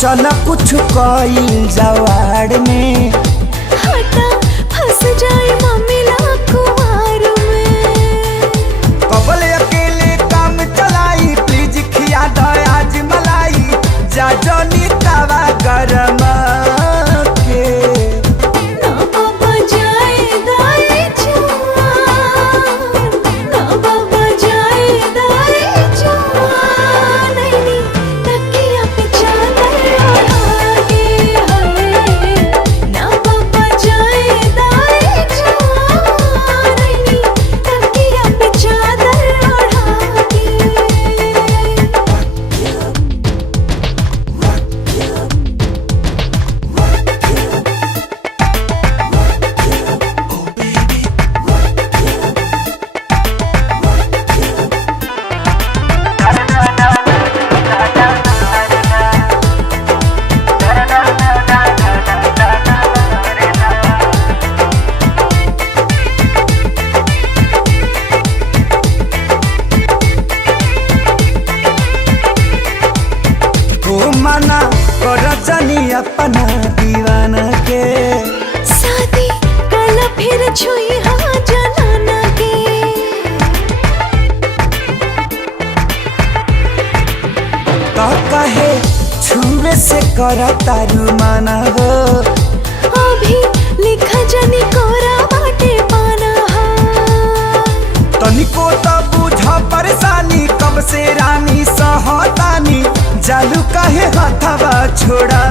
चल कुछ कइल जवाड़ में। हटा फंस जाए मम्मीला कुमार में। कबल अकेले काम चलाई प्लीज खिया दो आज मलाई। जा जनी तवा गरम के ना बाबा जाए दाई जान, ना बाबा जाए दाई जान। नैनी तकिया पे चादर ओढ़ा के हवे, ना बाबा जाए दाई जान। नैनी तकिया पे चादर ओढ़ा के। मना कर जनी अपना दीवाना के। शादी कल फिर छुई हाँ जनाना के। तो कहे छुए से कर तारू माना हो। अभी लिखा जनी कोरा बाटे पाना हा। तनिको तो बुझ परेशानी कब से रानी सहतानी जालू कहे हथवा छोड़ा।